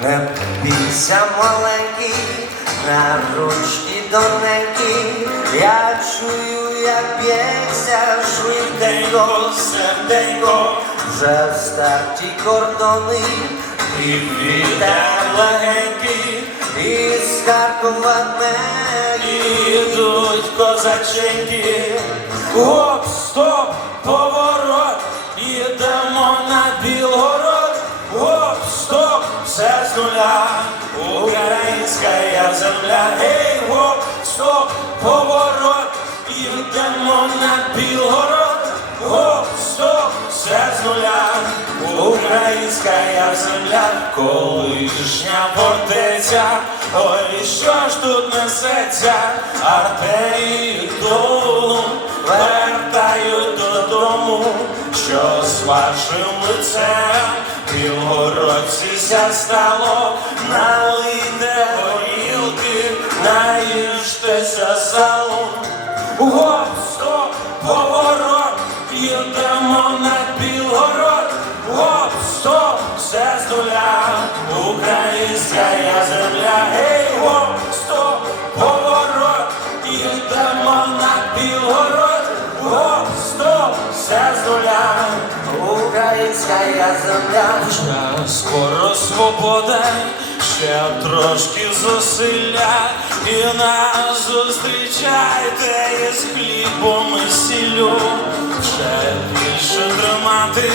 Дивися маленький, на ручки доненькі, я чую, як б'ється швиденько, серденько, вже старті кордони, і вітер легенький, із Харкова мені йдуть козаченьки. Оп, стоп, все з українська земля. Ей, оп, стоп, поворот, їдемо на Білгород. Оп, стоп, все з нуля, українська земля, колишня фортеця. Ой, що ж тут несеться, артелі долу вертають додому, що з вашим лицем білгородця стало, налийте горілки, наїжтеся салом. Гоп, стоп, поворот, їдемо на Білгород. Гоп, стоп, все з нуля, українська я земля. Стоп, все з нуля. Українська земля. Ще скоро свобода, ще трошки зусилля, і нас зустрічайте із хлібом і сіллю. Ще більше тримати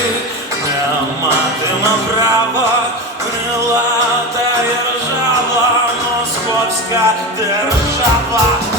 не матиме права, крилата і ржава, московська держава.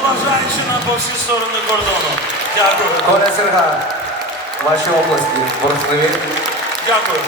Слобожанщина по всі сторони кордону. Дякую. Коля Серга, ваші області, борсливі. Дякую.